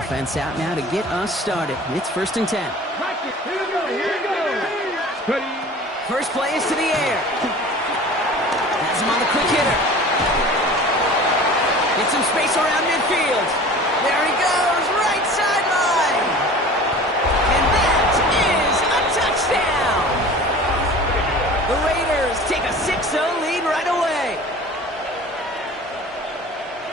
Offense out now to get us started. It's 1st and 10. First play is to the air. Has him on the quick hitter. Gets some space around midfield. There he goes, right sideline. And that is a touchdown. The Raiders take a 6-0 lead right away.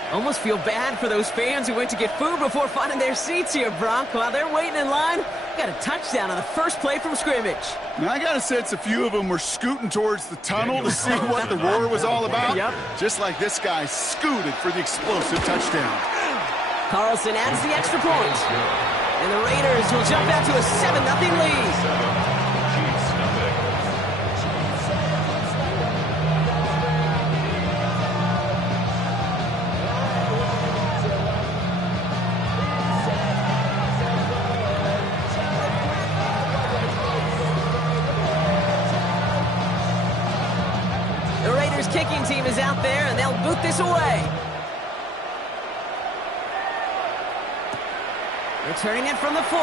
Almost feel bad for those fans who went to get food before finding their seats here, Brock. While they're waiting in line, got a touchdown on the first play from scrimmage. Now, I got a sense a few of them were scooting towards the tunnel to see what the roar was all about. Yep. Just like this guy scooted for the explosive touchdown. Carlson adds the extra point. And the Raiders will jump out to a 7-0 lead. Kicking team is out there, and they'll boot this away. Returning it from the 4.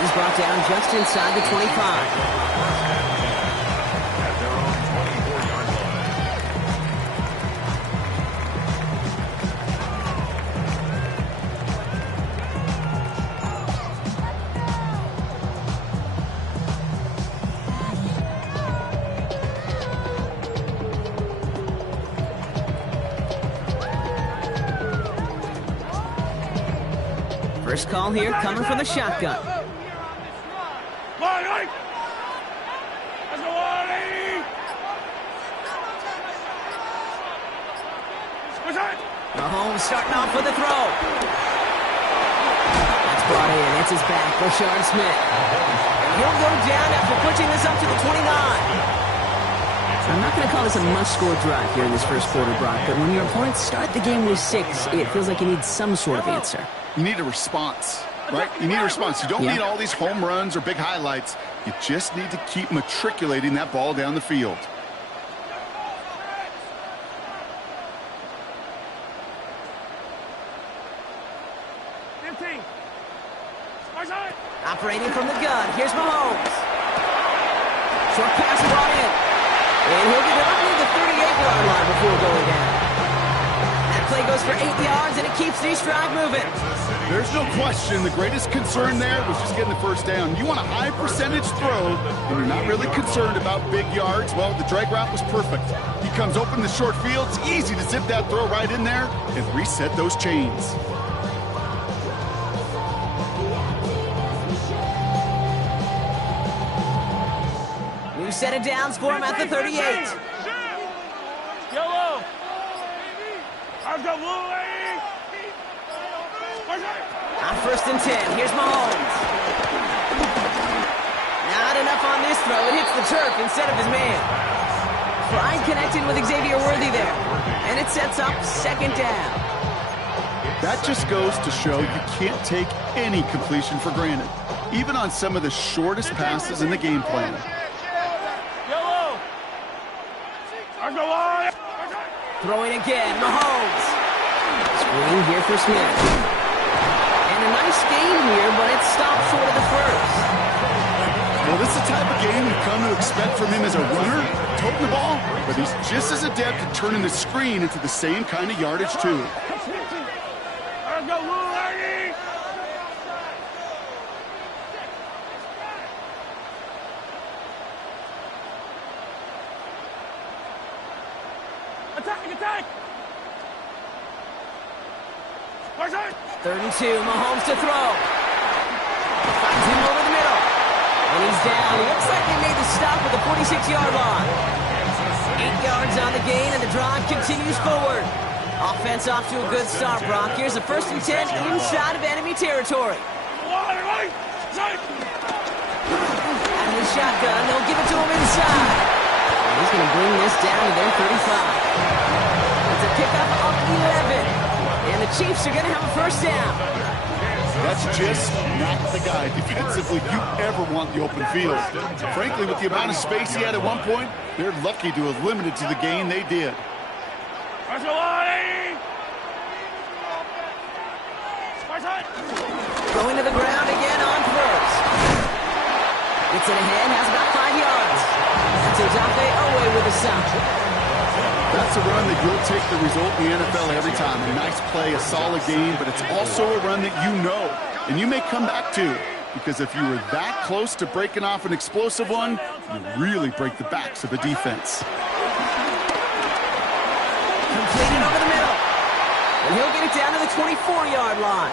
He's brought down just inside the 25. First call here coming from the shotgun. Mahomes starting off with a throw. That's brought in. It's his back, Rashard Smith. He'll go down after pushing this up to the 29. I'm not going to call this a must-score drive here in this first quarter, Brock, but when your opponents start the game with 6, it feels like you need some sort of answer. You need a response, right? You need a response. You don't need all these home runs or big highlights. You just need to keep matriculating that ball down the field. Operating from the gun. Here's Mahomes. Short pass brought in. And he'll get it up near the 38-yard line before going down. That play goes for 8 yards, and it keeps these drive moving. There's no question the greatest concern there was just getting the first down. You want a high percentage throw, and you're not really concerned about big yards. Well, the drag route was perfect. He comes open in the short field. It's easy to zip that throw right in there and reset those chains. New set of downs for him at the 38. Yellow. On 1st and 10, here's Mahomes. Not enough on this throw. It hits the turf instead of his man. Pride connected with Xavier Worthy there. And it sets up 2nd down. That just goes to show you can't take any completion for granted, even on some of the shortest passes in the game plan. Yellow. Throwing again, Mahomes. Screen here for Smith. And a nice game here, but it stopped short of the first. Well, this is the type of game you come to expect from him as a runner, toting the ball, but he's just as adept at turning the screen into the same kind of yardage, too. Attack! 3rd and 2, Mahomes to throw. Finds him over the middle. And he's down. He looks like they made the stop at the 46-yard line. 8 yards on the gain, and the drive continues forward. Offense off to a good start, Brock. Here's a 1st and 10 inside of enemy territory. Out of the shotgun, they'll give it to him inside. And he's going to bring this down to their 35. It's a pickup of 11. And the Chiefs are going to have a 1st down. That's just not the guy defensively you ever want the open field. Frankly, with the amount of space he had at one point, they're lucky to have limited to the gain they did. Going to the ground again on first. Gets it ahead, has about 5 yards. That's Odafe Owe with a sack. That's a run that you'll take the result in the NFL every time. A nice play, a solid game, but it's also a run that you know, and you may come back to, because if you were that close to breaking off an explosive one, you really break the backs of the defense. Completed over the middle. And he'll get it down to the 24-yard line.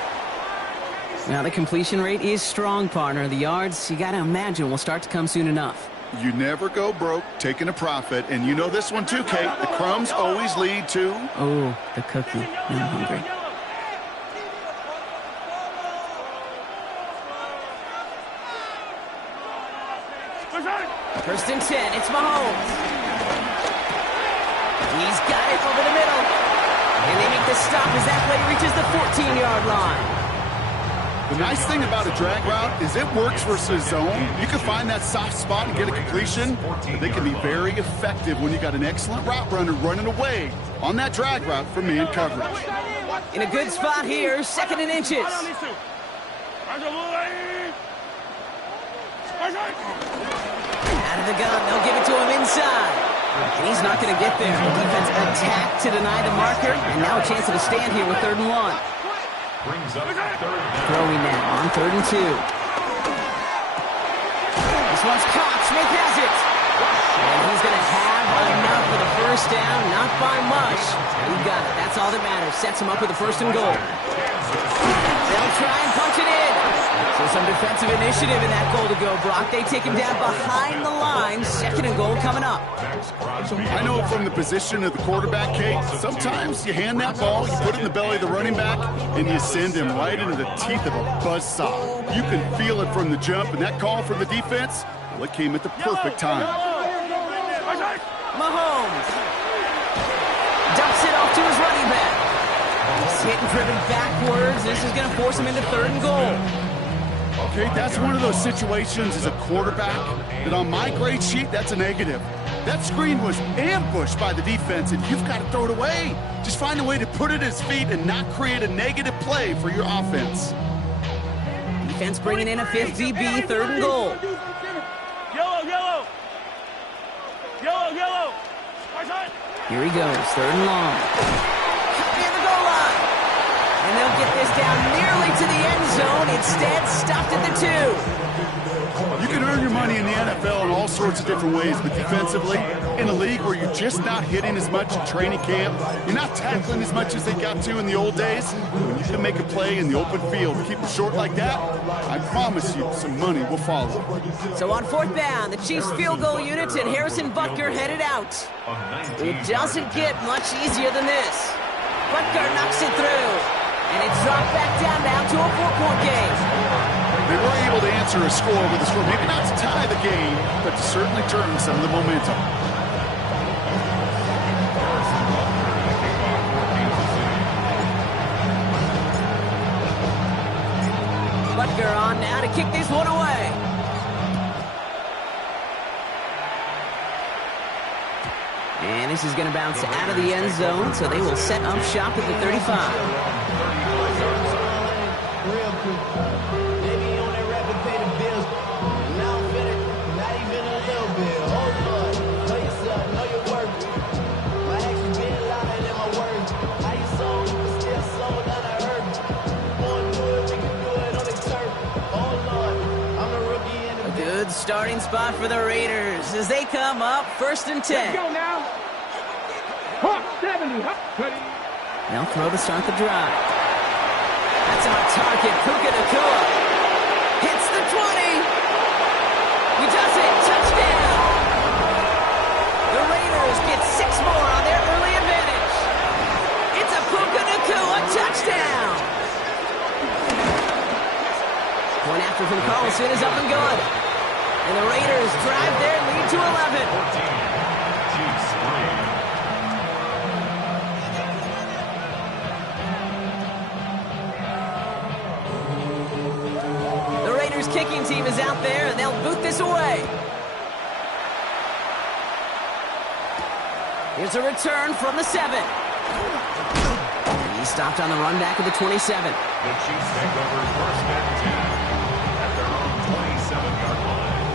Now, the completion rate is strong, partner. The yards, you got to imagine, will start to come soon enough. You never go broke taking a profit, and you know this one too, Kate. The crumbs always lead to... Oh, the cookie. I'm hungry. First and 10, it's Mahomes. He's got it over the middle. And they make the stop as that play reaches the 14-yard line. The nice thing about a drag route is it works versus zone. You can find that soft spot and get a completion, but they can be very effective when you got an excellent route runner running away on that drag route from man coverage. In a good spot here, 2nd and inches. Out of the gun, they'll give it to him inside. And he's not going to get there. The defense attacked to deny the marker, and now a chance to stand here with 3rd and 1. Throwing now on 3rd and 2. This one's caught. Smith has it. And he's going to have enough for the first down. Not by much. He got it. That's all that matters. Sets him up with a 1st and goal. They'll try and punch it in. So some defensive initiative in that goal to go, Brock. They take him down behind the line. 2nd and goal coming up. I know from the position of the quarterback, Kate, sometimes you hand that ball, you put it in the belly of the running back, and you send him right into the teeth of a buzzsaw. You can feel it from the jump, and that call from the defense, well, it came at the perfect time. Mahomes dumps it off to his running back. He's hit and driven backwards. This is going to force him into 3rd and goal. Okay, that's one of those situations as a quarterback that on my grade sheet, that's a negative. That screen was ambushed by the defense, and you've got to throw it away. Just find a way to put it at his feet and not create a negative play for your offense. Defense bringing in a 5th DB, 3rd and goal. Yellow. Here he goes, 3rd and long. Near the goal line. And they'll get this down nearly to the end zone. Instead, stopped at the 2. You can earn your money in the NFL in all sorts of different ways, but defensively, in a league where you're just not hitting as much in training camp, you're not tackling as much as they got to in the old days, when you can make a play in the open field, keep it short like that, I promise you some money will follow. So on 4th down, the Chiefs field goal unit and Harrison Butker headed out. It doesn't get much easier than this. Butker knocks it through, and it's dropped back down to a 4-point game. They were able to answer a score with a score, maybe not to tie the game, but to certainly turn some of the momentum. Butker on now to kick this one away. And this is going to bounce out of the end zone, so they will set up shop at the 35. Good starting spot for the Raiders as they come up 1st and 10. Let's go now. Hop, 70, hop, 20. They'll throw to start the drive. That's on target. Puka Nacua hits the 20. He does it. Touchdown. The Raiders get 6 more on their early advantage. It's a Puka Nacua touchdown. Point after from Carlson is up and good. And the Raiders drive their lead to 11. The Raiders kicking team is out there, and they'll boot this away. Here's a return from the 7. He stopped on the run back at the 27. The Chiefs take over first and 10 at their own 27-yard line.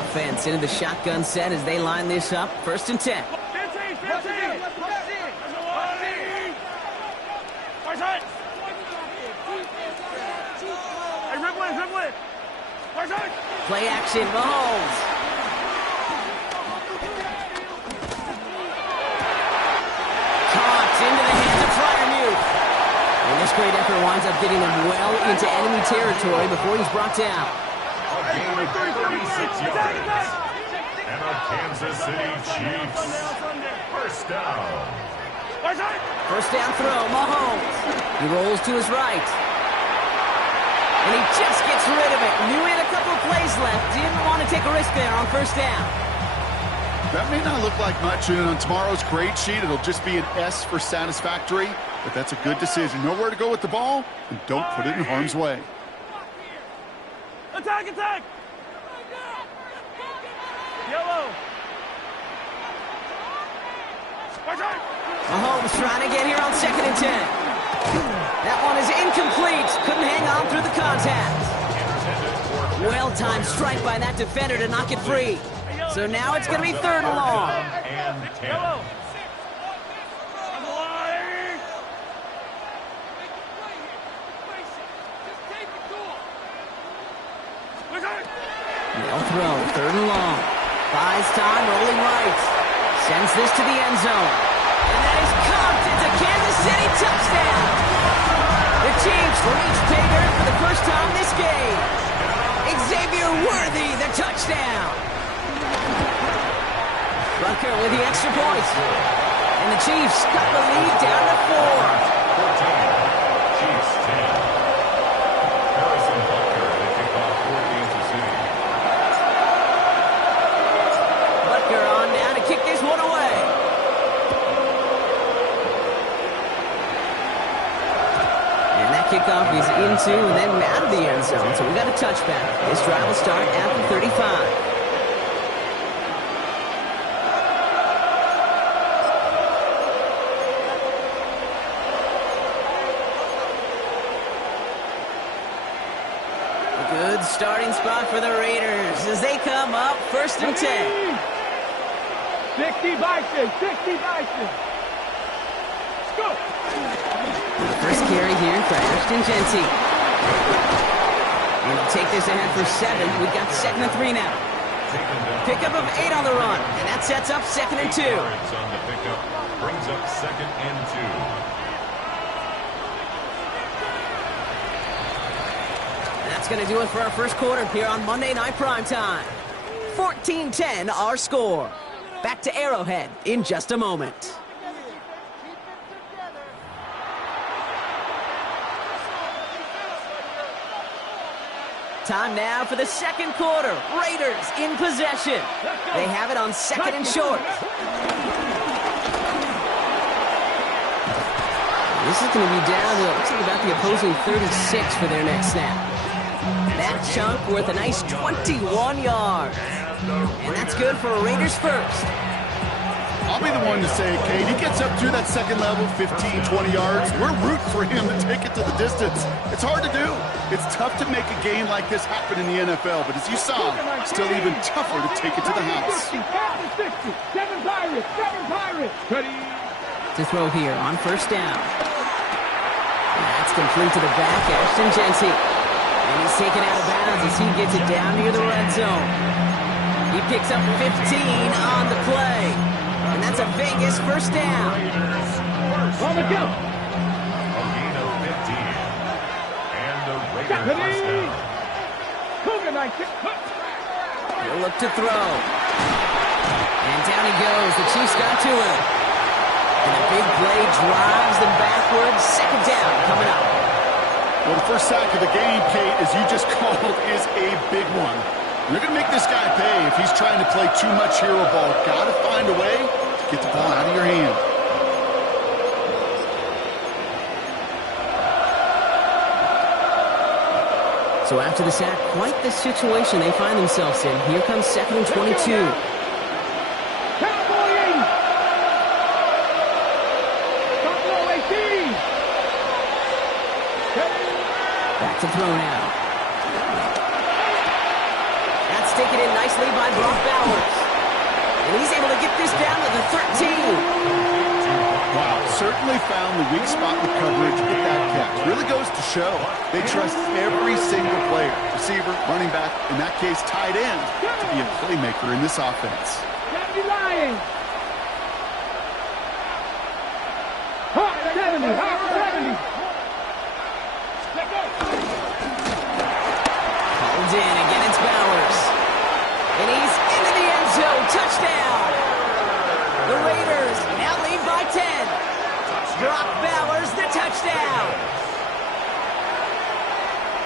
Offense into the shotgun set as they line this up. First and 10. Play action, Mahomes. Caught into the hands of Fryermuth. And this great effort winds up getting him well into enemy territory before he's brought down. A gain of 36 yards. And a Kansas City Chiefs first down. First down throw, Mahomes. He rolls to his right. And he just gets rid of it. Knew he had a couple of plays left. Didn't want to take a risk there on first down. That may not look like much, and on tomorrow's grade sheet, it'll just be an S for satisfactory, but that's a good decision. Know where to go with the ball, and don't put it in harm's way. Attack, attack! Yellow! Mahomes trying to get here on 2nd and 10. That one is incomplete. Couldn't hang on through the contact. Well-timed strike by that defender to knock it free. So now it's going to be 3rd and long. They'll throw, 3rd and long. Buys time, rolling right. Sends this to the end zone. And that is caught. It's a Kansas City touchdown. The Chiefs reach pay dirt for the first time this game. Xavier Worthy, the touchdown. Rucker with the extra point. And the Chiefs cut the lead down to 14. Chiefs 10. Harrison Butker to kick off for Kansas City. Butker on down to kick this one away. And that kickoff is into and then out of the end zone. So we got a touchback. This drive will start at the 35. Good starting spot for the Raiders as they come up 1st and 10. 60 Bison, 60 Bison. Let's go. The first carry here for Ashton Genty. And he'll take this ahead for 7. We've got 2nd and 3 now. Pickup of 8 on the run, and that sets up 2nd and 2. Yards on the pickup brings up 2nd and 2. That's going to do it for our first quarter here on Monday Night Primetime. 14-10 our score. Back to Arrowhead in just a moment. Time now for the second quarter. Raiders in possession. They have it on 2nd and short. This is going to be down to, looks like about the opposing 36 for their next snap. That chunk worth a nice 21 yards. And that's good for a Raiders first. I'll be the one to say, Kate, he gets up through that second level, 15, 20 yards. We're rooting for him to take it to the distance. It's hard to do. It's tough to make a game like this happen in the NFL, but as you saw, still even tougher to take it to the house. 7 Pirates, 7 Pirates. Ready? To throw here on first down. And that's complete to the back, Ashton Genty. And he's taken out of bounds as he gets it down near the red zone. He picks up 15 on the play. And that's a Vegas first down. On the go. A gain of 15. And the Raiders first down. He'll look to throw. And down he goes. The Chiefs got to him. And the big play drives them backwards. 2nd down coming up. Well, the first sack of the game, Kate, as you just called, is a big one. You're going to make this guy pay if he's trying to play too much hero ball. Got to find a way to get the ball out of your hand. So after the sack, quite the situation they find themselves in. Here comes 2nd and 22. to throw now. That's taken in nicely by Brock Bowers. And he's able to get this down to the 13. Wow, certainly found the weak spot with coverage with that catch. Really goes to show they trust every single player, receiver, running back, in that case tight end, to be a playmaker in this offense. Gotta be lying. Hot 70, hot 70. Called in, again it's Bowers. And he's into the end zone, touchdown. The Raiders now lead by 10. Brock Bowers, the touchdown.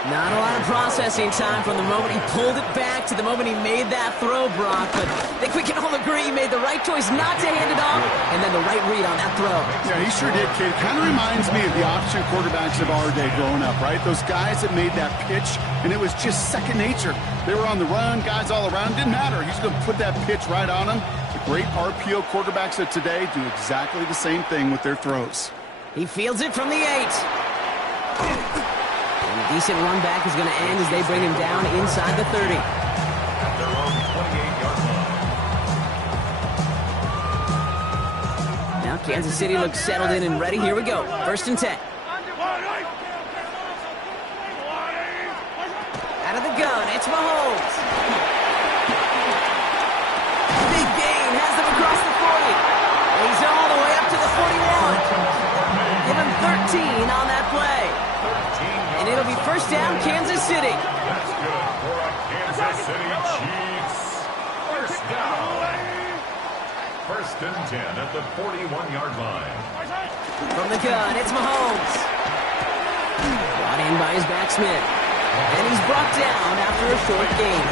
Not a lot of processing time from the moment he pulled it back to the moment he made that throw, Brock. But I think we can all agree he made the right choice not to hand it off, and then the right read on that throw. Yeah, he sure did, kid. Kind of reminds me of the option quarterbacks of our day growing up, right? Those guys that made that pitch, and it was just second nature. They were on the run, guys all around. Didn't matter. He's going to put that pitch right on them. The great RPO quarterbacks of today do exactly the same thing with their throws. He fields it from the 8. And a decent run back is going to end as they bring him down inside the 30. At their own 28-yard line. Now Kansas City looks settled in and ready. Here we go. 1st and 10. Out of the gun, it's Mahomes. Big gain, has them across the 40. He's all the way up to the 41. Give him 13 on that play. And it'll be 1st down, Kansas City. That's good for a Kansas City Chiefs. 1st down. 1st and 10 at the 41-yard line. From the gun, it's Mahomes. Brought in by his back Smith. And he's brought down after a short gain.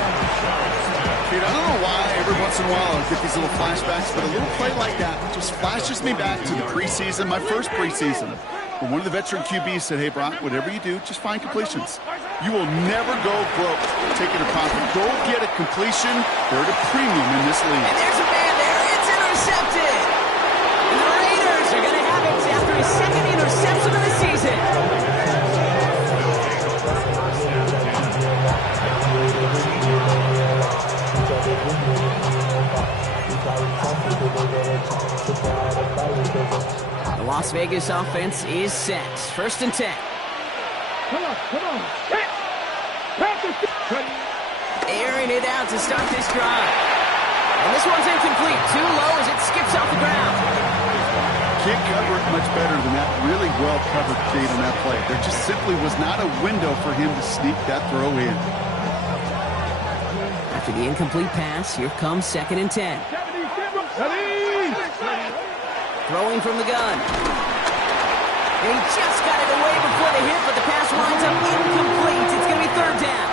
Dude, I don't know why every once in a while I get these little flashbacks, but a little play like that just flashes me back to the preseason, my first preseason. When one of the veteran QBs said, hey, Brock, whatever you do, just find completions. You will never go broke taking a profit. Go get a completion. They're at a premium in this league. And there's a man there. It's intercepted. And the Raiders are going to have it after his 2nd interception of the season. The Las Vegas offense is set. 1st and 10. Come on. Airing it out to start this drive. And this one's incomplete. Too low as it skips off the ground. Can't cover it much better than that. Really well covered, Kate, on that play. There just simply was not a window for him to sneak that throw in. After the incomplete pass, here comes 2nd and 10. Throwing from the gun. And he just got it away before the hit, but the pass winds up incomplete. It's going to be 3rd down.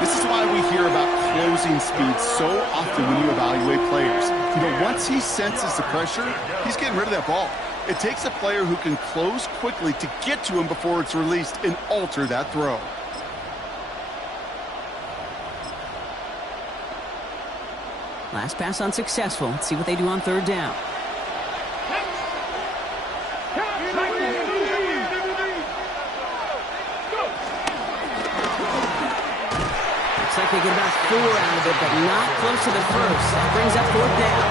This is why we hear about closing speed so often when you evaluate players. You know, once he senses the pressure, he's getting rid of that ball. It takes a player who can close quickly to get to him before it's released and alter that throw. Last pass unsuccessful. Let's see what they do on 3rd down. Looks like they get about 4 out of it, but not close to the 1st. That brings up 4th down.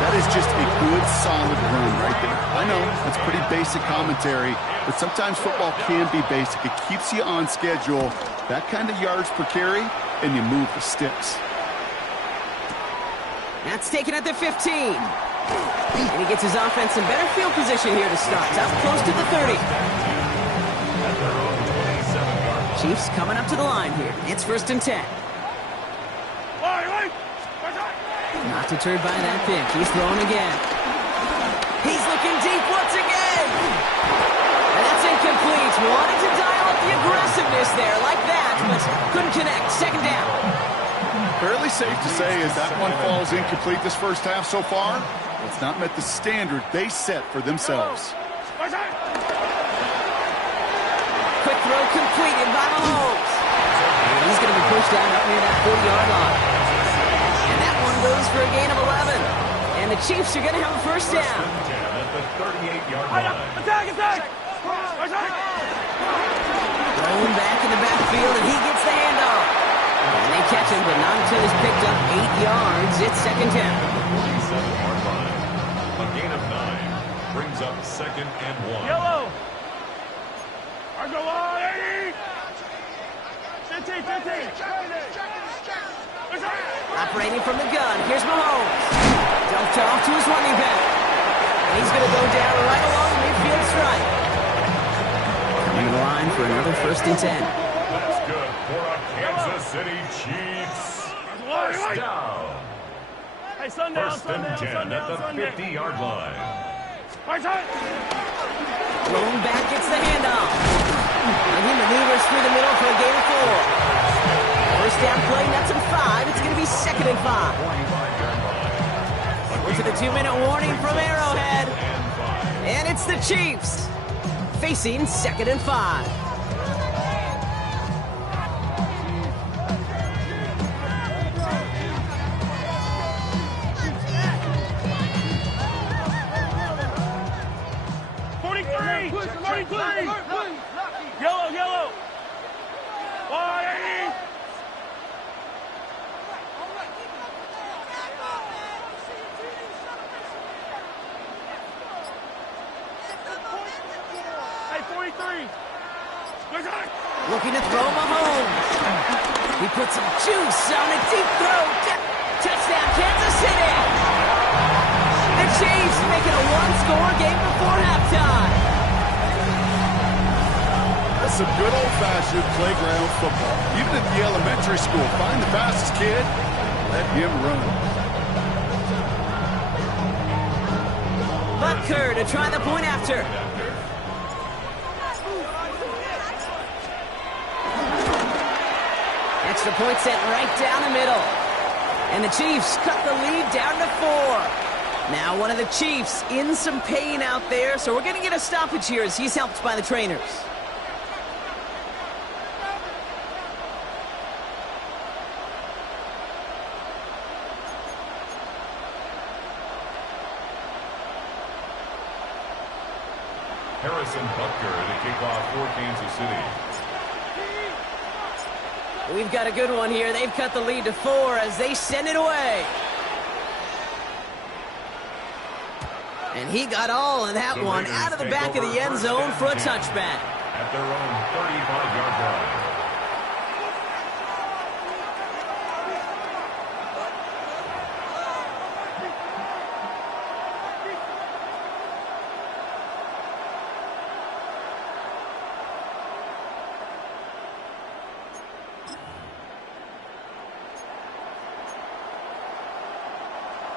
That is just a good, solid run right there. I know, it's pretty basic commentary, but sometimes football can be basic. It keeps you on schedule, that kind of yards per carry, and you move the sticks. That's taken at the 15. And he gets his offense in better field position here to start. Up close to the 30. Chiefs coming up to the line here. It's 1st and 10. Not deterred by that pick. He's throwing again. He's looking deep once again. And that's incomplete. Wanted to dial up the aggressiveness there like that, but couldn't connect. 2nd down. Fairly safe to say as that one falls incomplete this first half so far, it's not met the standard they set for themselves. Quick throw completed by Mahomes. And he's going to be pushed down up near that 40-yard line. And that one goes for a gain of 11. And the Chiefs are going to have a 1st down. At the 38-yard line. Attack! Thrown back in the backfield, and he gets the handoff. And they catch him, but not until he's picked up 8 yards. It's second down. 47-yard line. A gain of 9 brings up 2nd and 1. Yellow. I go on, 80. 15. Operating from the gun, here's Mahomes. Dumped off to his running back. And he's going to go down right along the midfield stripe. Coming to the line for another 1st and 10. That's good for a Kansas City Chiefs. First down. Hey, sundown, First and 10 at the 50-yard line. Thrown back, gets the handoff. And he maneuvers through the middle for a gain of 4. First down play, nuts and 5. It's going to be 2nd and 5. We're to the 2-minute warning from Arrowhead. And it's the Chiefs facing 2nd and 5. Yellow. 180. Hey, 43. Looking to throw Mahomes. He puts some juice on a deep throw. Touchdown, Kansas City. The Chiefs make it a one-score game before halftime. That's some good old-fashioned playground football. Even at the elementary school, find the fastest kid, let him run. Butker to try the point after. Extra point set right down the middle. And the Chiefs cut the lead down to 4. Now one of the Chiefs in some pain out there, so we're going to get a stoppage here as he's helped by the trainers. Harrison Butker to kick off for Kansas City. We've got a good one here. They've cut the lead to 4 as they send it away. And he got all of that one out of the back of the end zone for a touchback. At their own 35-yard line.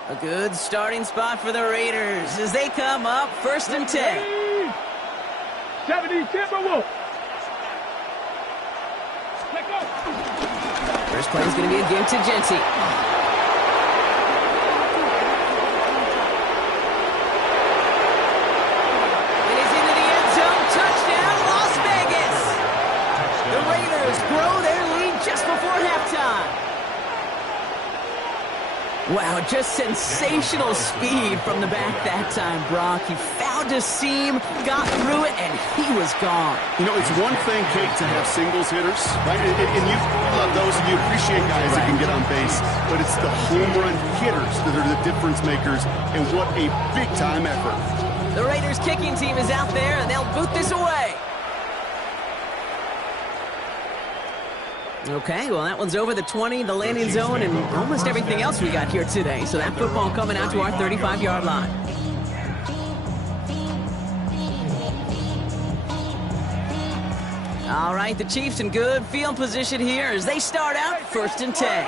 A good starting spot for the Raiders as they come up 1st and 10. 70, Timberwolves. Let go. First play is going to be a give to Genty. It is into the end zone. Touchdown, Las Vegas. The Raiders grow their lead just before halftime. Wow, just sensational speed from the back that time, Brock. He found a seam, got through it, and he was gone. You know, it's one thing, Kate, to have singles hitters, right? And you love those, and you appreciate guys that can get on base. But it's the home run hitters that are the difference makers, and what a big-time effort. The Raiders kicking team is out there, and they'll boot this away. Okay, well, that one's over the 20, the landing zone, and almost everything else we got here today. So that football coming out to our 35-yard line. All right, the Chiefs in good field position here as they start out 1st and 10.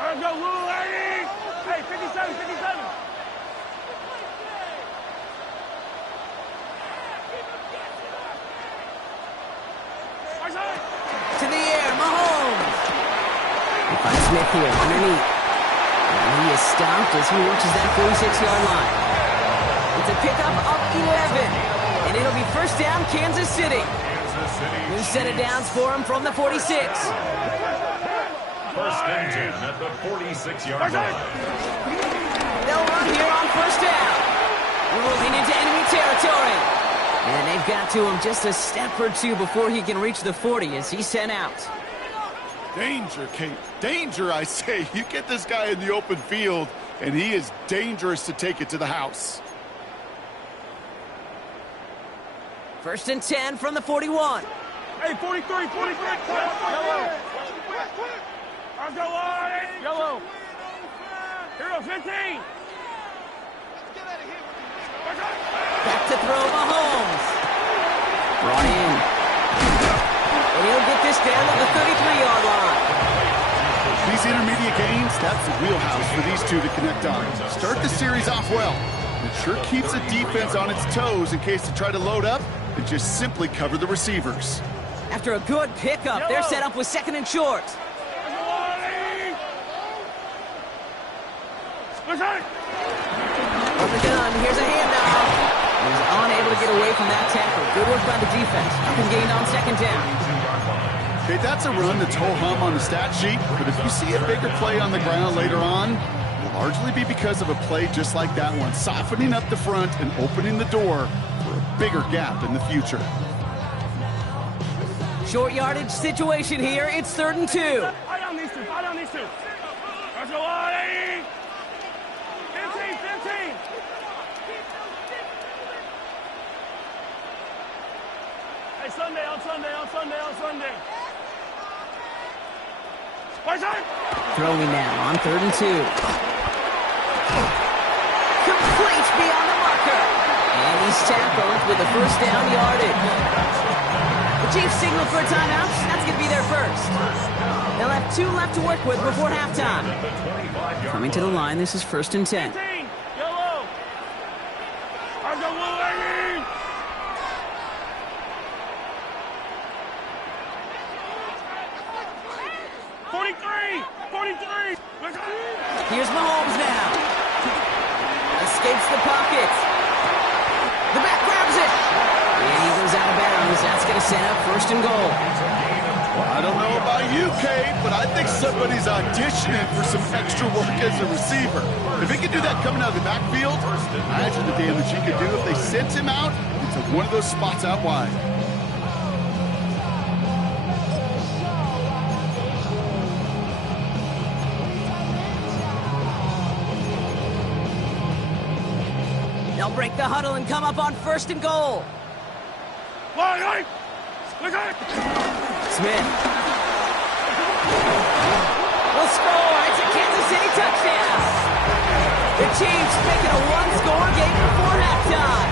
Let's go, Lou, 80. Hey, 57. To the air, Mahomes. He finds Smith here underneath. And he is stopped as he reaches that 46-yard line. It's a pickup of 11. And it'll be first down, Kansas City. New set of downs for him from the 46. First and 10 at the 46-yard line. They'll run here on first down. Moving into enemy territory. And they've got to him just a step or two before he can reach the 40 as he's sent out. Danger, Kate. Danger, I say. You get this guy in the open field, and he is dangerous to take it to the house. 1st and 10 from the 41. Hey, 43, 43. Yellow. Let's go, line. Yellow. Hero 15. Back to throw Mahomes. Brought in. And he'll get this down at the 33-yard line. These intermediate gains, that's the wheelhouse for these two to connect on. Start the series off well. It sure keeps the defense on its toes in case they try to load up and just simply cover the receivers. After a good pickup, they're set up with 2nd and short. From the gun, here's a handoff. He's unable to get away from that tackle. Good work by the defense. Up and gained on 2nd down. Okay, that's a run that's ho-hum on the stat sheet, but if you see a bigger play on the ground later on, it will largely be because of a play just like that one, softening up the front and opening the door for a bigger gap in the future. Short yardage situation here. It's 3rd and 2. Eye on these two. Eye on these two. Let's go, line. 15, 15. Hey, Sunday, on Sunday, on Sunday, on Sunday. Throwing now on 3rd and 2. Complete beyond the marker. And he's tackled with the 1st down yardage. The Chiefs signal for a timeout. That's going to be their first. They'll have 2 left to work with before halftime. Coming to the line, this is 1st and 10. Yellow. Let's go, Wolverine. Here's Mahomes now. Escapes the pocket. The back grabs it. And he goes out of bounds. That's going to set up 1st and goal. I don't know about you, Kate, but I think somebody's auditioning for some extra work as a receiver. If he could do that coming out of the backfield, imagine the damage he could do if they sent him out into one of those spots out wide. They'll break the huddle and come up on 1st and goal. Smith will score. It's a Kansas City touchdown. The Chiefs making a one-score game before halftime.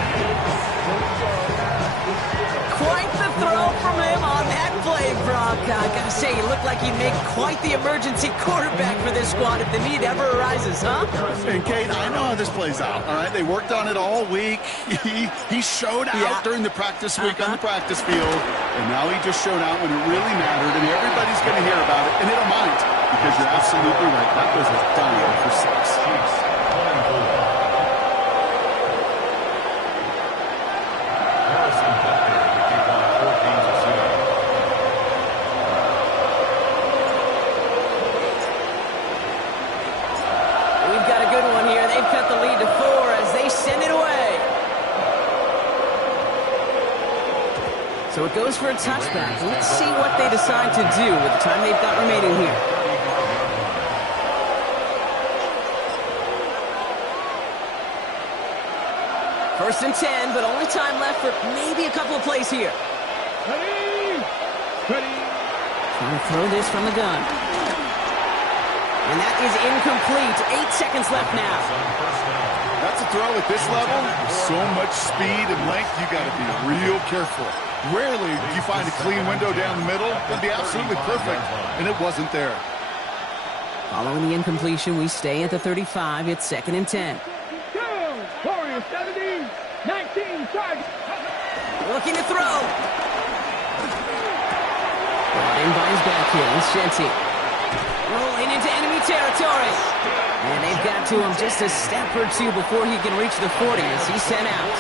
Quite the throw from him on that play, Brock. I gotta say, he looked like he'd make quite the emergency quarterback for this squad if the need ever arises, huh? And Kate, I know how this plays out, all right? They worked on it all week. He showed out during the practice week on the practice field, and now he just showed out when it really mattered, and everybody's going to hear about it, and they don't mind, because you're absolutely right. That was a dime for 6. So it goes for a touchback. Let's see what they decide to do with the time they've got remaining here. First and 10, but only time left for maybe a couple of plays here. Ready. Trying to throw this from the gun. And that is incomplete. 8 seconds left now. That's a throw at this level. With so much speed and length, you got to be real careful. Rarely do you find a clean window down the middle. It'd be absolutely perfect, and it wasn't there. Following the incompletion, we stay at the 35. It's 2nd and 10. Warriors 17, 19, target. Looking to throw. Brought in by his back heel. It's Shenty. Rolling into enemy territory. And they've got to him just a step or two before he can reach the 40 as he's sent out.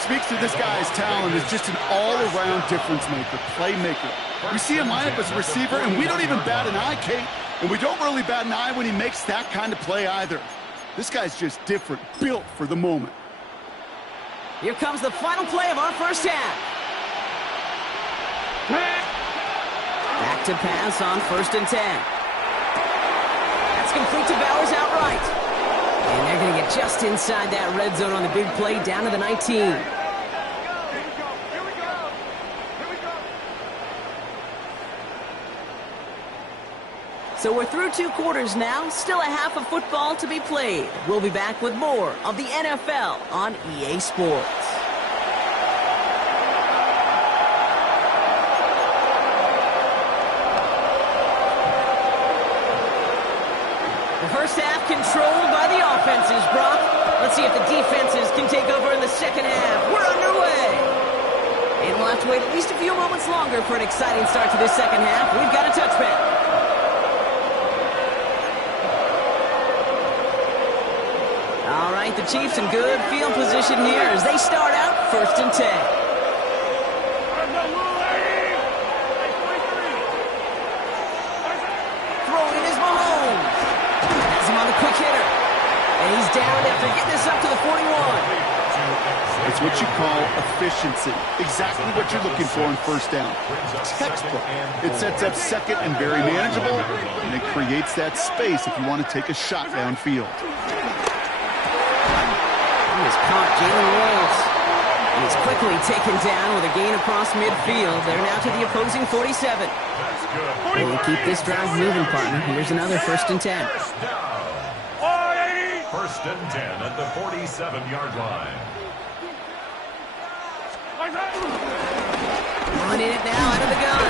Speaks to this guy's talent as just an all-around difference maker, playmaker. We see him line up as a receiver, and we don't even bat an eye, Kate. And we don't really bat an eye when he makes that kind of play either. This guy's just different, built for the moment. Here comes the final play of our first half. Back to pass on 1st and 10. That's complete to Bowers outright. And they're going to get just inside that red zone on the big play down to the 19. So we're through 2 quarters now, still a half of football to be played. We'll be back with more of the NFL on EA Sports. The first half controlled by the offenses, Brock. Let's see if the defenses can take over in the second half. We're underway. And we'll have to wait at least a few moments longer for an exciting start to this second half. We've got a touchback. All right, the Chiefs in good field position here as they start out 1st and 10. Throwing is Mahomes. Has him on the quick hitter. And he's down after getting this up to the 41. It's what you call efficiency. Exactly what you're looking for in 1st down. Textbook. It sets up 2nd and very manageable, and it creates that space if you want to take a shot downfield. He is caught, Jalen Williams. He's quickly taken down with a gain across midfield. They're now to the opposing 47. And we keep this drive moving, partner. Here's another 1st and 10. 1st and 10 at the 47-yard line. Running it now out of the gun.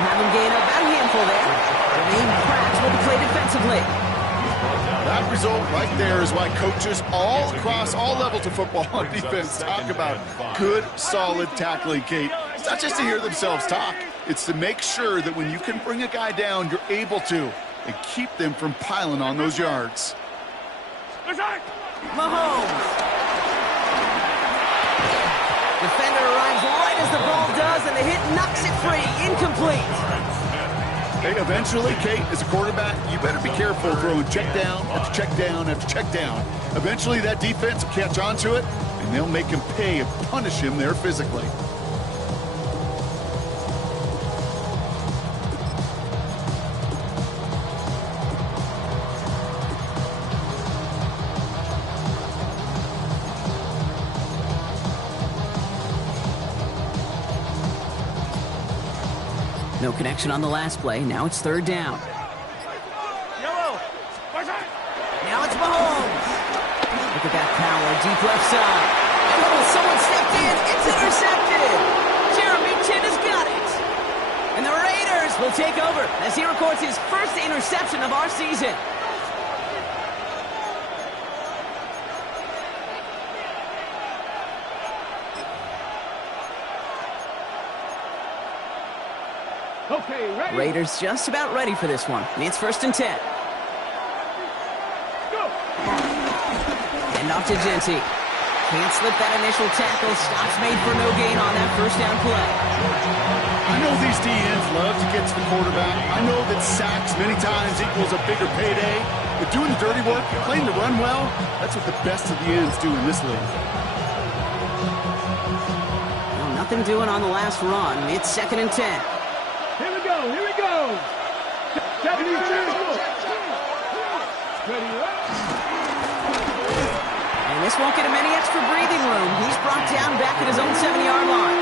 Have him gain about a handful there. The main cracks will be played defensively. That result right there is why coaches all across all levels of football on defense talk about good, solid tackling, Kate. It's not just to hear themselves talk. It's to make sure that when you can bring a guy down, you're able to, and keep them from piling on those yards. Mahomes. Defender arrives right as the ball does, and the hit knocks it free. Incomplete. Hey, eventually, Kate, as a quarterback, you better be careful throwing check down after check down after check down. Eventually, that defense will catch on to it, and they'll make him pay and punish him there physically. No connection on the last play. Now it's 3rd down. Now it's Mahomes. Look at that power, deep left side. Oh, someone stepped in. It's intercepted. Jeremy Chin has got it. And the Raiders will take over as he records his 1st interception of our season. Okay, ready? Raiders just about ready for this one. And it's 1st and 10. Go. And off to Genty. Can't slip that initial tackle. Stops made for no gain on that 1st down play. I know these DNs love to get to the quarterback. I know that sacks many times equals a bigger payday. But doing the dirty work, playing the run well, that's what the best of the ends do in this league. Well, nothing doing on the last run. It's 2nd and 10. Here we go, here we go. 72. Ready, And this won't get him any extra breathing room. He's brought down back at his own 7-yard line.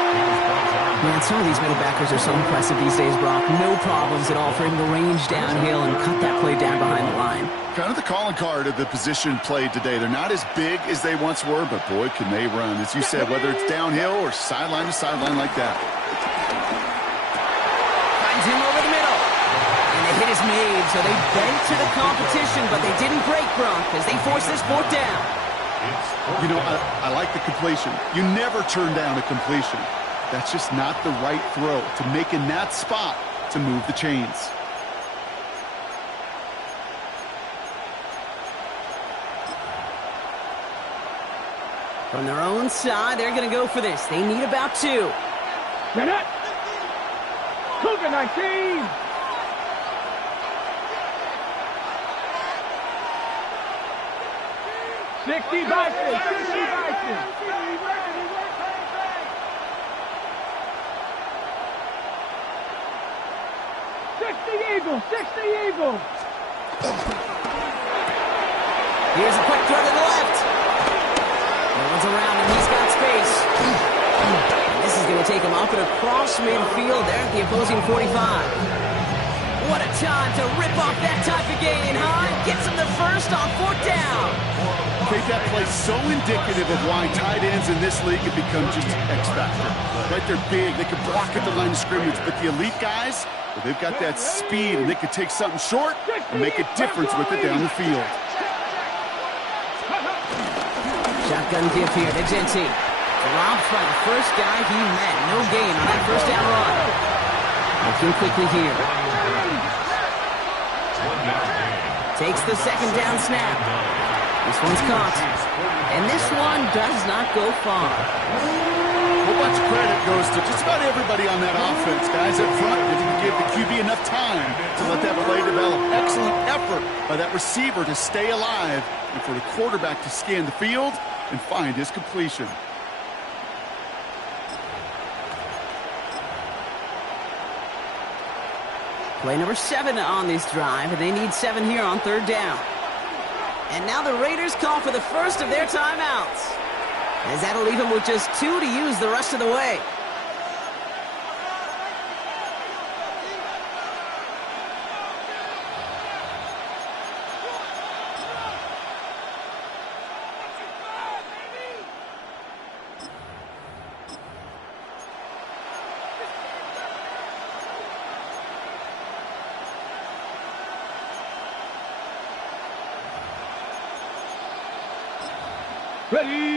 Man, some of these middle backers are so impressive these days, Brock. No problems at all for him to range downhill and cut that play down behind the line. Kind of the calling card of the position played today. They're not as big as they once were, but boy, can they run. As you said, whether it's downhill or sideline to sideline like that. Finds him over the middle. And the hit is made, so they bent to the competition, but they didn't break, Brock, as they force this 4th down. You know, I like the completion. You never turn down a completion. That's just not the right throw to make in that spot to move the chains. From their own side, they're going to go for this. They need about 2. Get it. Cougar 19. 60 Bison, 60 Bison. 60 Eagles, 60 Eagles. Here's a quick throw to the left. No one's around and he's got space. And this is going to take him up and across midfield there at the opposing 45. What a time to rip off that type of gain, huh? Gets him the first on 4th down. Made that play so indicative of why tight ends in this league have become just an X factor. Right, they're big, they can block at the line of scrimmage, but the elite guys, well, they've got that speed and they can take something short and make a difference with it down the field. Shotgun give here to Genti. Drops by the first guy he met. No gain on that first down run. Looking quickly here. Takes the second down snap. This one's caught. And this one does not go far. A whole bunch of credit goes to just about everybody on that offense. Guys up front didn't give the QB enough time to let that play develop. Excellent effort by that receiver to stay alive and for the quarterback to scan the field and find his completion. Play number 7 on this drive, and they need 7 here on 3rd down. And now the Raiders call for the first of their timeouts, as that'll leave them with just 2 to use the rest of the way.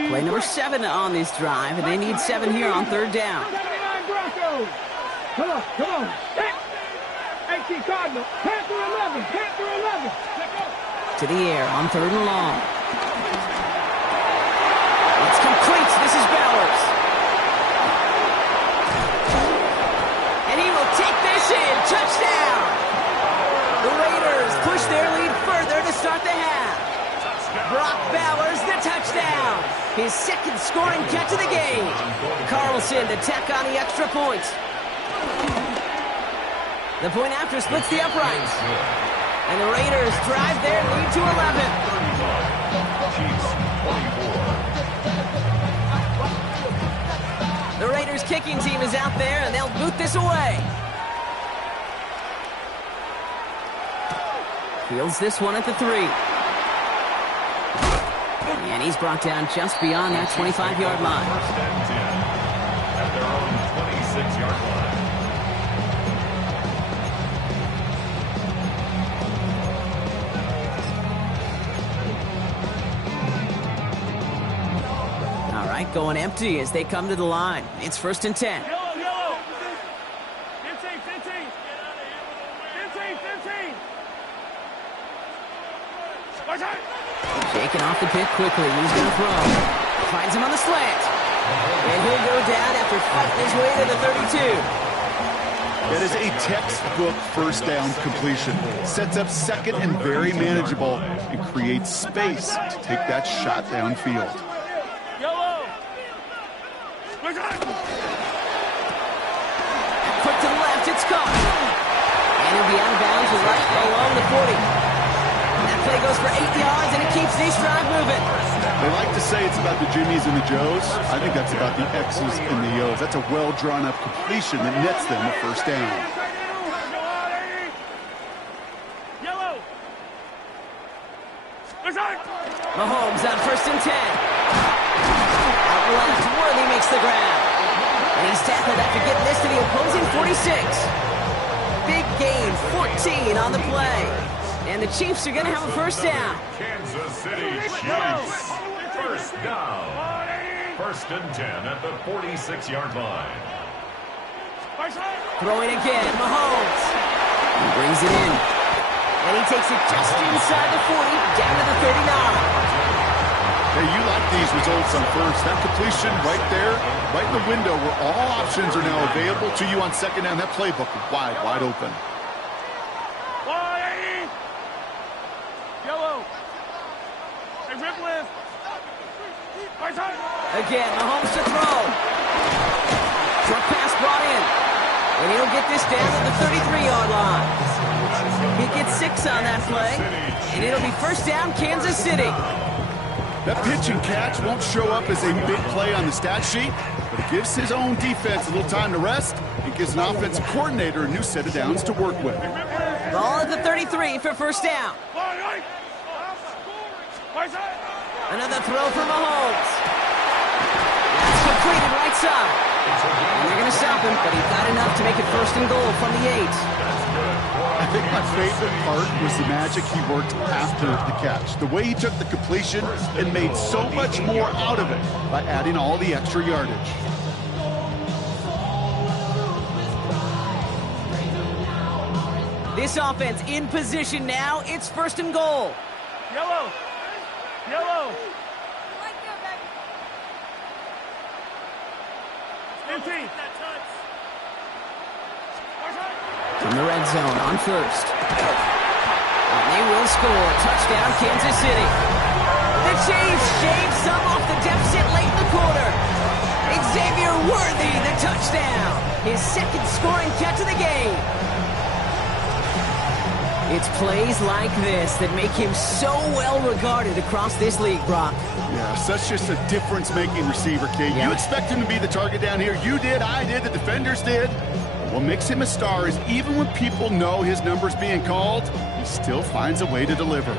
Play number 7 on this drive, and they need 7 here on 3rd down. Come on, come on. 18 Cardinal, Panther 11, Panther 11. To the air on 3rd and long. It's complete. This is Bowers. And he will take this in. Touchdown. The Raiders push their lead further to start the half. Brock Bowers, the touchdown. His second scoring catch of the game. Carlson to tack on the extra point. The point after splits the uprights. And the Raiders drive their lead to 11. The Raiders kicking team is out there, and they'll boot this away. Fields this one at the 3. And he's brought down just beyond that 25-yard line. First and 10 at their own 26-yard line. All right, going empty as they come to the line. It's 1st and 10. Yellow. 15, 15. 15, 15. Watch out. Shaking off the pick quickly. He's going to throw. Finds him on the slant. And he'll go down after fighting his way to the 32. That is a textbook first down completion. Sets up second and very manageable and creates space to take that shot downfield. Yellow. Watch out. Quick to the left. It's caught. And he'll be out of bounds right along the 40. That play goes for 8 yards, and it keeps this drive moving. They like to say it's about the Jimmies and the Joes. I think that's about the X's and the O's. That's a well-drawn-up completion that nets them a first down. Yellow. Mahomes on 1st and 10. Out left, Worthy makes the grab. And he's tackled after getting this to the opposing 46. Big gain, 14 on the play. And the Chiefs are going to have a first down. Kansas City Chiefs. First down. 1st and 10 at the 46-yard line. Throwing again, Mahomes. He brings it in. And he takes it just inside the 40, down to the 39. Hey, you like these results on first. That completion right there, right in the window where all options are now available to you on second down. That playbook is wide, wide open. Yellow. Hey, rip lift. Again, Mahomes to throw. Short pass brought in. And he'll get this down to the 33-yard line. He gets 6 on that play. And it'll be first down, Kansas City. That pitch and catch won't show up as a big play on the stat sheet, but it gives his own defense a little time to rest and gives an offensive coordinator a new set of downs to work with. Ball at the 33 for first down. Another throw for Mahomes. That's completed right side. And they're going to stop him, but he got enough to make it first and goal from the 8. I think my favorite part was the magic he worked after the catch. The way he took the completion and made so much more out of it by adding all the extra yardage. This offense in position now. It's first and goal. Yellow. Yellow. From the red zone on first. And they will score. Touchdown, Kansas City. The Cheifs shave some off the deficit late in the quarter. Xavier Worthy, the touchdown. His second scoring catch of the game. It's plays like this that make him so well regarded across this league, Brock. Yeah, such just a difference-making receiver, Kate. Yeah. You expect him to be the target down here. You did, I did, the defenders did. What makes him a star is even when people know his number's being called, he still finds a way to deliver.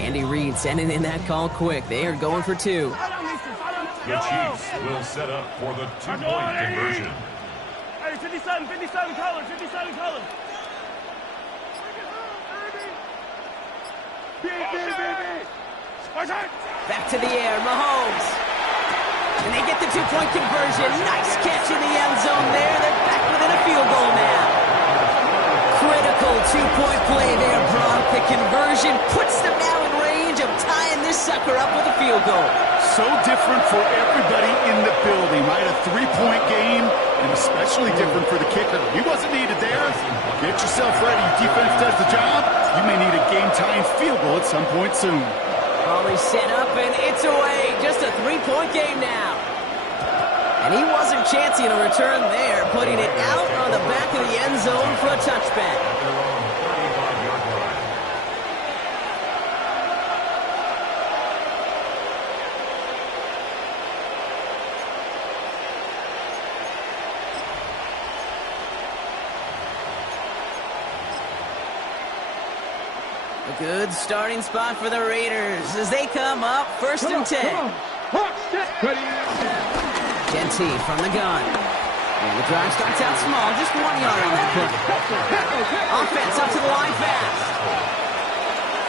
Andy Reid sending in that call quick. They are going for 2. The Chiefs will set up for the 2-point conversion. Hey, 57 colors, 57 colors. Back to the air, Mahomes. And they get the 2-point conversion. Nice catch in the end zone there. They're back within a field goal now. Critical 2-point play there, Brock. The conversion puts them now in range of tying this sucker up with a field goal. So different for everybody in the building, right? A 3-point game, and especially different for the kicker. He wasn't needed there. Get yourself ready. Defense does the job. You may need a game-tying field goal at some point soon. Ball is set up, and it's away. Just a 3-point game now. And he wasn't chancing a return there, putting it out on the back of the end zone for a touchback. A good starting spot for the Raiders as they come up first and 10. Genty from the gun. And the drive starts out small, just 1 yard on that play. Offense up to the line fast.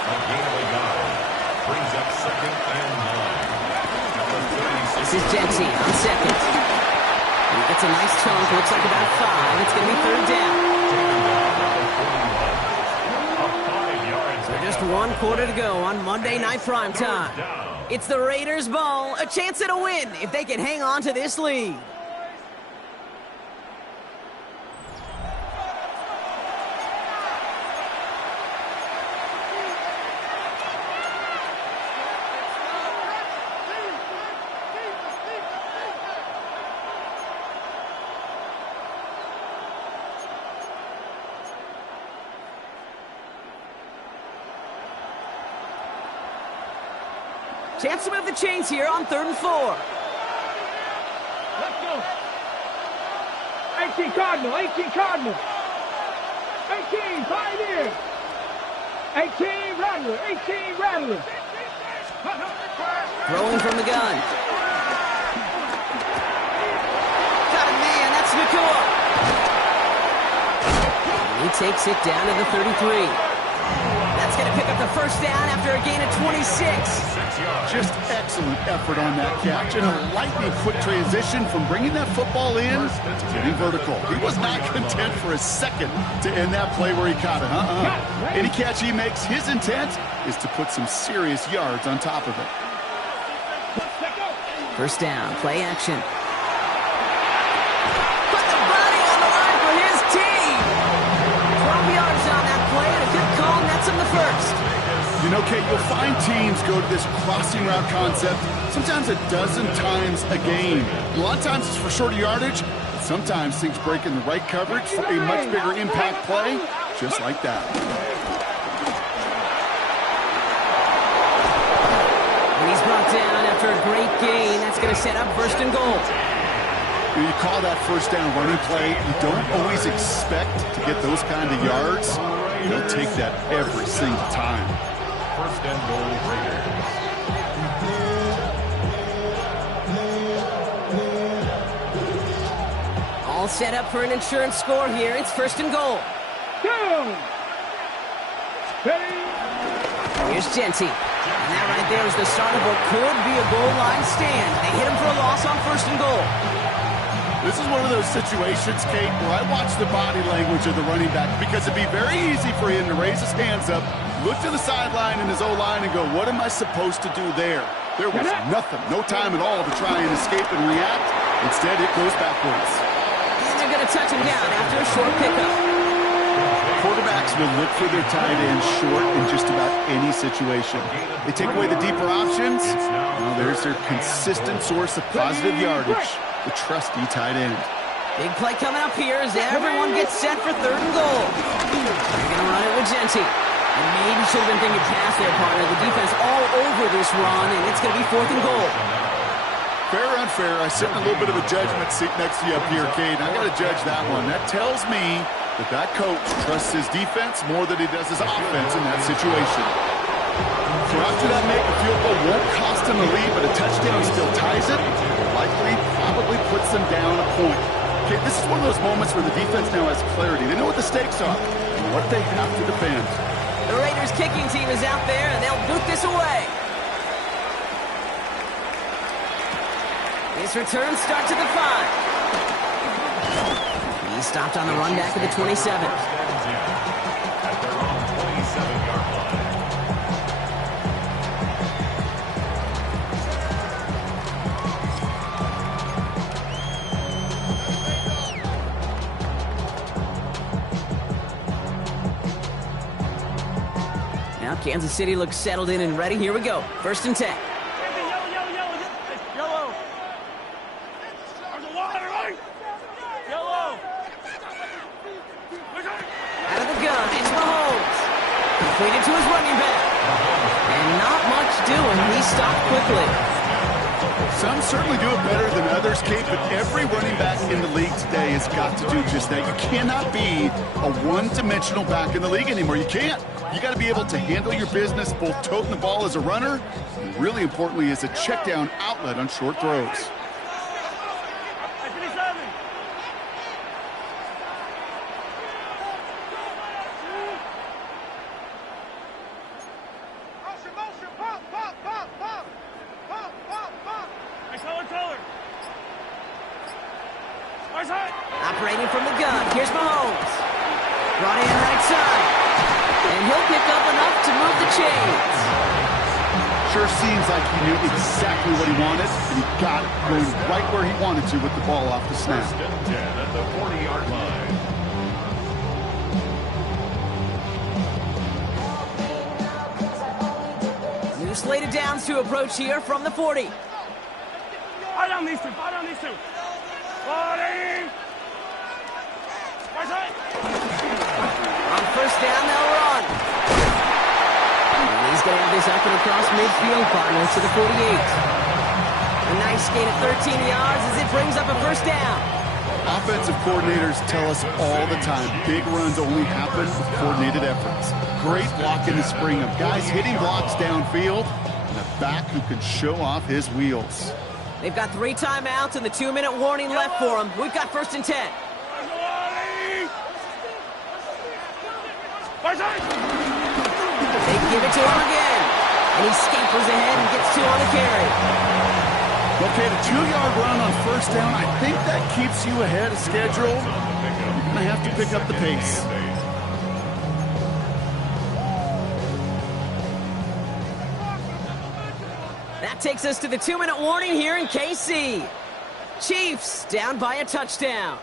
A gainaway guy brings up 2nd and 9. This is Genty on second. And he gets a nice chunk, looks like about 5. It's going to be third down. So just 1 quarter to go on Monday Night Primetime. It's the Raiders' ball, a chance at a win if they can hang on to this lead. Chance to move the chains here on 3rd and 4. Let's go. 18 Cardinal, 18 Cardinal. 18 Pioneer. 18 Rattler, 18 Rattler. Throwing from the gun. Got a man, that's Nakua. He takes it down to the 33. That's going to pick up the first down after a gain of 26. Just excellent effort on that catch and a lightning quick transition from bringing that football in to getting vertical. He was not content for a second to end that play where he caught it. Any catch he makes, his intent is to put some serious yards on top of it. First down, play action. Put the body on the line for his team. 12 yards on that play and a good call nets him the first. You And okay, you'll find teams go to this crossing route concept sometimes a dozen times a game. A lot of times it's for shorter yardage, but sometimes things break in the right coverage for a much bigger impact play, just like that. And he's brought down after a great gain. That's going to set up 1st and goal. When you call that 1st down running play, you don't always expect to get those kind of yards. They'll take that every single time. 1st and goal, Raiders. All set up for an insurance score here. It's 1st and goal. Here's Genty. And that right there is the start of what could be a goal line stand. They hit him for a loss on 1st and goal. This is one of those situations, Kate, where I watch the body language of the running back because it'd be very easy for him to raise his hands up, look to the sideline in his O-line and go, what am I supposed to do there? There was nothing, no time at all to try and escape and react. Instead, it goes backwards. And they're going to touch him down after a short pickup. Quarterbacks will look for their tight end short in just about any situation. They take away the deeper options. Well, there's their consistent source of positive yardage, the trusty tight end. Big play coming up here as everyone gets set for 3rd and goal. They're going to run it with Genty. And maybe should have been thinking pass there, partner. The defense all over this run, and it's going to be 4th and goal. Fair or unfair, I sit in a little bit of a judgment seat next to you up here, Kate. I got to judge that one. That tells me that coach trusts his defense more than he does his offense in that situation. So after that make, the field goal won't cost him the lead, but a touchdown still ties it. Likely, probably puts them down a point. Okay, this is one of those moments where the defense now has clarity. They know what the stakes are and what they have to defend. The Raiders kicking team is out there, and they'll boot this away. His return starts at the 5. He's stopped on the run back at the 27. At their own 27-yard line. Now Kansas City looks settled in and ready. Here we go. 1st and 10. Out of the gun, it's Mahomes. Completed to his running back. And not much doing. He stopped quickly. Some certainly do it better than others, Kate, but every running back in the league today has got to do just that. You cannot be a one-dimensional back in the league anymore. You can't. You got to be able to handle your business, both toting the ball as a runner, and really importantly as a check-down outlet on short throws. Operating from the gun, here's Mahomes. Brought in right side. And he'll pick up enough to move the chains. Sure seems like he knew exactly what he wanted, and he got it going right where he wanted to with the ball off the snap. 1st and 10 at the 40-yard line. New slate of downs to approach here from the 40. Fight on these two. 40. On 1st down, they'll run. And he's going to have this up and across midfield, partner, to the 48. A nice gain of 13 yards as it brings up a 1st down. Offensive coordinators tell us all the time, big runs only happen with coordinated efforts. Great block in the spring of guys hitting blocks downfield and a back who can show off his wheels. They've got 3 timeouts and the 2-minute warning left for them. We've got 1st and 10. They give it to him again. And he scampers ahead and gets 2 on the carry. Okay, the 2-yard run on 1st down, I think that keeps you ahead of schedule. You're going to have to pick up the pace. That takes us to the 2-minute warning here in KC. Chiefs down by a touchdown.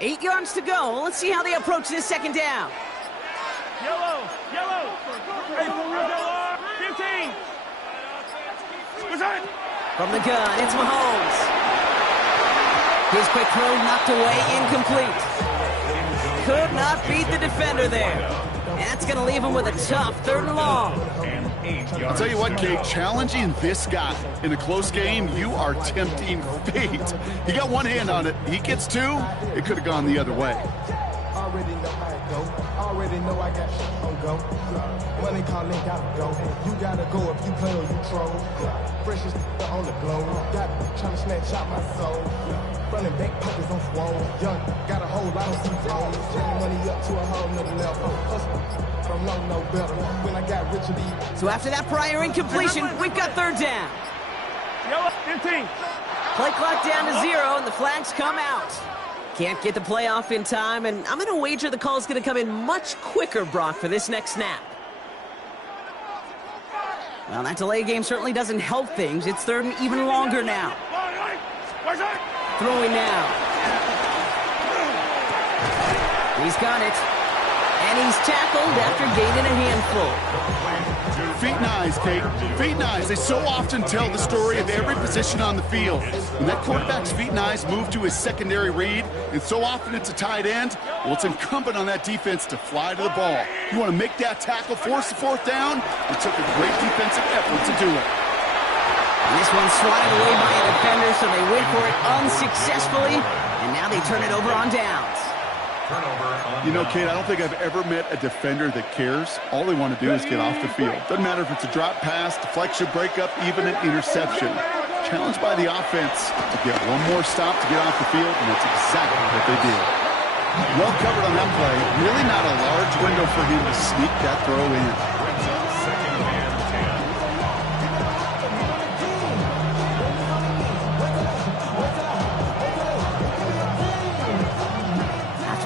8 yards to go. Let's see how they approach this second down. Yellow. Hey, 15. From the gun, it's Mahomes. His quick throw knocked away, incomplete. Could not beat the defender there. That's going to leave him with a tough 3rd and long. I'll tell you what, Kate, challenging this guy in a close game, you are tempting fate. He got one hand on it. He gets 2. It could have gone the other way. Already know how it go. Already know I got shit on go. Money calling, gotta go. You gotta go if you play or you troll. Precious on the globe. Got trying to snatch out my soul. Running back pockets on swole. Young, got a whole lot of seats on. Turning money up to a whole nother level. Hustle from no better. When I got rich and So after that prior incompletion, we've got 3rd down. Yellow, 15. Play clock down to 0, and the flags come out. Can't get the play off in time, and I'm going to wager the call is going to come in much quicker, Brock, for this next snap. Well, that delay game certainly doesn't help things. It's 3rd and even longer now. Throwing now. He's got it. And he's tackled after gaining a handful. Feet and eyes, Kate. Feet and eyes. They so often tell the story of every position on the field. When that quarterback's feet and eyes move to his secondary read, and so often it's a tight end, well, it's incumbent on that defense to fly to the ball. You want to make that tackle, force the 4th down? It took a great defensive effort to do it. And this one's swatted away by a defender, so they went for it unsuccessfully, and now they turn it over on downs. You know, Kate, I don't think I've ever met a defender that cares. All they want to do is get off the field. Doesn't matter if it's a drop pass, deflection, breakup, even an interception. Challenged by the offense to get one more stop to get off the field, and that's exactly what they did. Well covered on that play. Really not a large window for him to sneak that throw in.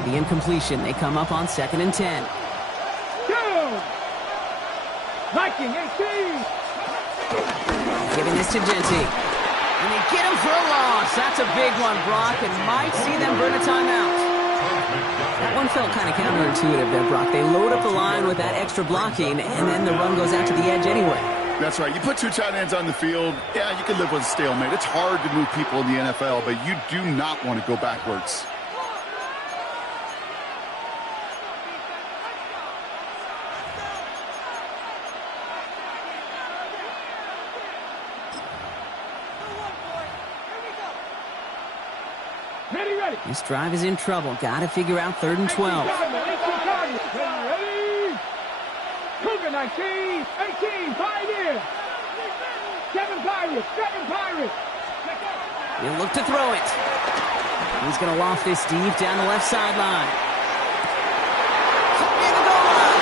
The incompletion, they come up on 2nd and 10. Viking 18. Giving this to Genty. And they get him for a loss. That's a big one, Brock, and might see them burn a timeout. That one felt kind of counterintuitive there, Brock. They load up the line with that extra blocking, and then the run goes out to the edge anyway. That's right. You put 2 tight ends on the field, yeah, you can live with a stalemate. It's hard to move people in the NFL, but you do not want to go backwards. This drive is in trouble. Got to figure out 3rd and 12. Cougar 19, 18, Pioneer. 7 Pirates. He'll look to throw it. He's going to loft this deep down the left sideline. Near the goal line.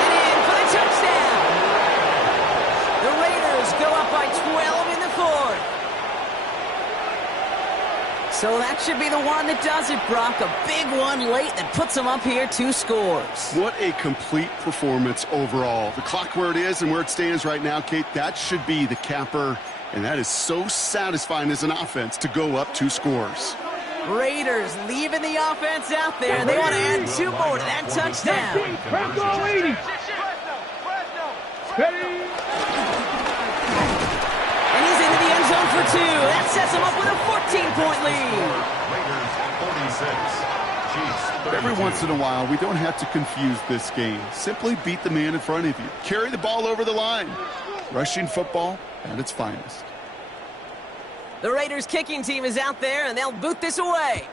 And in for the touchdown. The Raiders go up by 12 in the 4th. So that should be the one that does it, Brock. A big one late that puts them up here 2 scores. What a complete performance overall. The clock where it is and where it stands right now, Kate, that should be the capper. And that is so satisfying as an offense to go up 2 scores. Raiders leaving the offense out there. They want to add 2 more to that touchdown. And he's into the end zone for 2. That sets him up with a 14-point lead. But every once in a while, we don't have to confuse this game. Simply beat the man in front of you. Carry the ball over the line. Rushing football at its finest. The Raiders kicking team is out there, and they'll boot this away.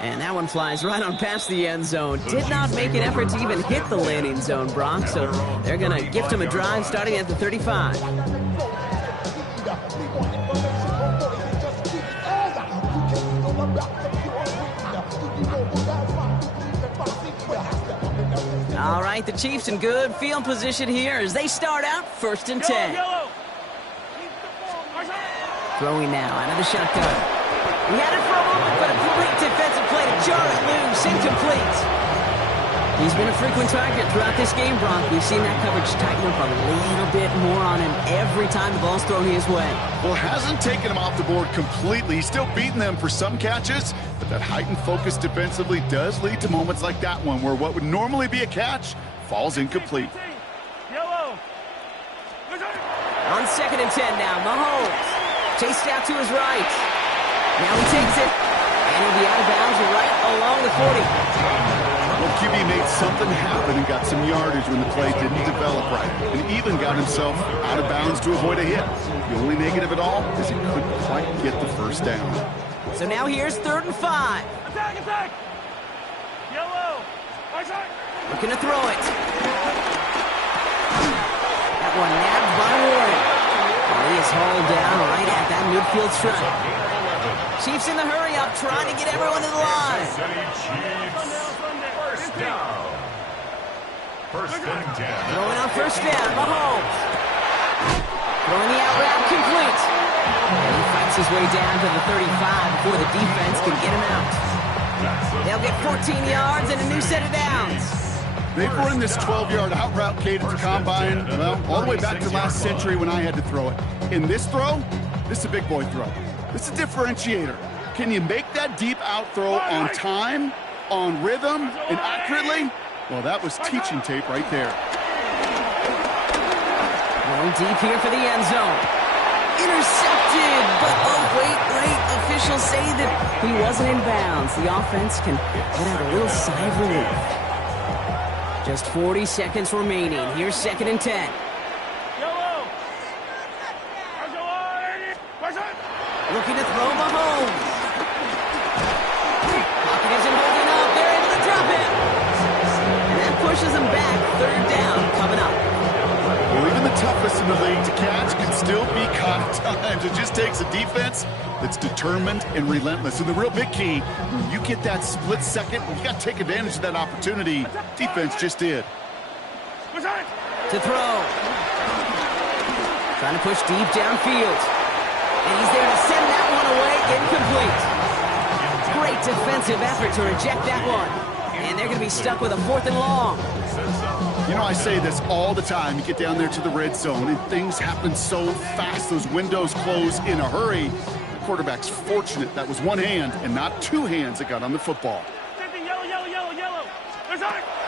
And that one flies right on past the end zone. Did not make an effort to even hit the landing zone, Brock, so they're going to gift him a drive starting at the 35. All right, the Chiefs in good field position here as they start out 1st and 10. Throwing now out of the shotgun. He had it for a moment, but a great defensive play to jar it loose. Incomplete. He's been a frequent target throughout this game, Brock. We've seen that coverage tighten up a little bit more on him every time the ball's thrown his way. Well, hasn't taken him off the board completely. He's still beating them for some catches, but that heightened focus defensively does lead to moments like that one where what would normally be a catch falls incomplete. Yellow. On 2nd and 10 now, Mahomes chased out to his right. Now he takes it, and he'll be out of bounds right along the 40. Well, QB made something happen and got some yardage when the play didn't develop right, and even got himself out of bounds to avoid a hit. The only negative at all is he couldn't quite get the first down. So now here's 3rd and 5. Attack! Yellow. Looking to throw it. That one nabbed by Warren. And he is hauled down right at that midfield stripe. Chiefs in the hurry up, trying to get everyone to the line. First down. 1st and 10. Throwing on 1st down, Mahomes. Throwing the out route complete. And he fights his way down to the 35 before the defense can get him out. They'll get 14 yards and a new set of downs. They've run this 12-yard out route, Kate, at the combine, well, all the way back to last century when I had to throw it. In this throw, this is a big boy throw. This is a differentiator. Can you make that deep out throw on time, on rhythm, and accurately? Well, that was teaching tape right there. Going deep here for the end zone. Intercepted, but oh, wait. Officials say that he wasn't in bounds. The offense can let out a little sigh of relief. Just 40 seconds remaining. Here's 2nd and 10. Yellow. Looking to throw Mahomes. Pocket isn't holding up. They're able to drop it. And that pushes him back. 3rd down coming up. Well, even the toughest in the league to catch can still be caught at times. It just takes a defense that's determined and relentless. And the real big key, when you get that split second, you got to take advantage of that opportunity. Defense just did. To throw. Trying to push deep downfield. And he's there to send that one away. Incomplete. Great defensive effort to reject that one. And they're going to be stuck with a 4th and long. You know, I say this all the time. You get down there to the red zone, and things happen so fast. Those windows close in a hurry. The quarterback's fortunate that was one hand and not 2 hands that got on the football. Yellow.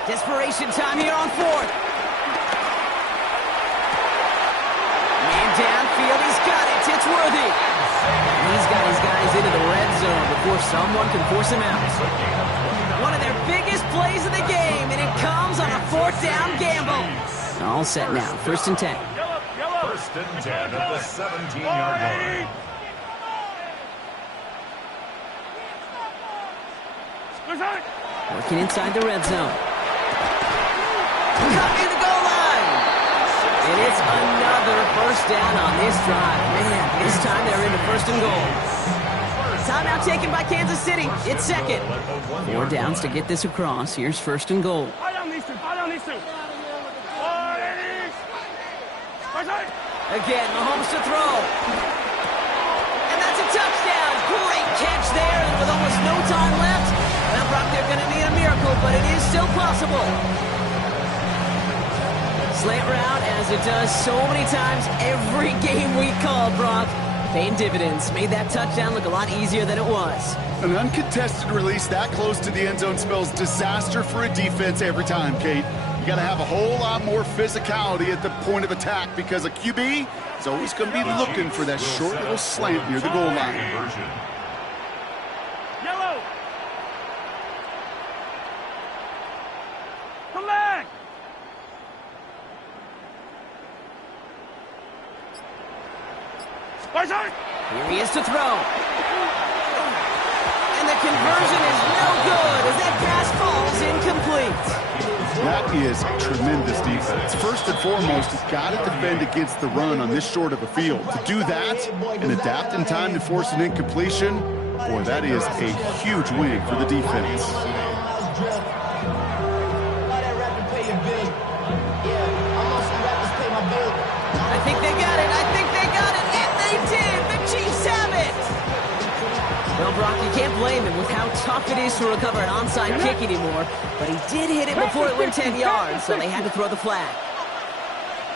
Desperation time here on 4th. Man downfield, he's got it. It's worthy. And he's got his guys into the red zone before someone can force him out. One of their biggest plays of the game, and it comes on a 4th down gamble. All set now. 1st and 10. Yellow. 1st and 10 at the 17-yard line. Working inside the red zone. Cut near the goal line. And it's another 1st down on this drive. Man, this time they're into 1st and goal. Timeout taken by Kansas City. It's 2nd. 4 downs to get this across. Here's 1st and goal. Again, Mahomes to throw. And that's a touchdown. Great catch there. And with almost no time left, well, Brock, they're going to need a miracle, but it is still possible. Slant route, as it does so many times every game we call, Brock. Paying dividends. Made that touchdown look a lot easier than it was. An uncontested release that close to the end zone spells disaster for a defense every time, Kate. You got to have a whole lot more physicality at the point of attack because a QB is always going to be looking for that short little slant near the goal line. Yellow. Come back. Here he is to throw. And the conversion is no good as that pass falls incomplete. That is tremendous defense. First and foremost, you've got to defend against the run on this short of a field. To do that and adapt in time to force an incompletion, boy, that is a huge win for the defense. I think they got it. And they did. The Chiefs have it. Well, Well, Brock, you can't blame him with how tough it is to recover an onside kick anymore. But he did hit it before it went 10 yards, so they had to throw the flag.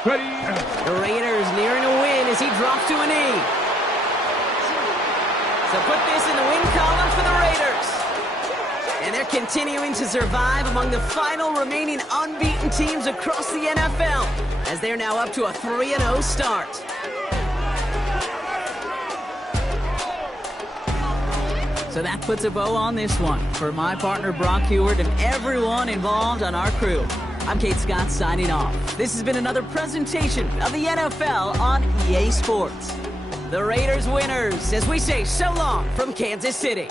Ready. The Raiders nearing a win as he drops to a knee. So put this in the win column for the Raiders. And they're continuing to survive among the final remaining unbeaten teams across the NFL, as they're now up to a 3-0 start. So that puts a bow on this one. For my partner Brock Heward and everyone involved on our crew, I'm Kate Scott signing off. This has been another presentation of the NFL on EA Sports. The Raiders winners, as we say so long from Kansas City.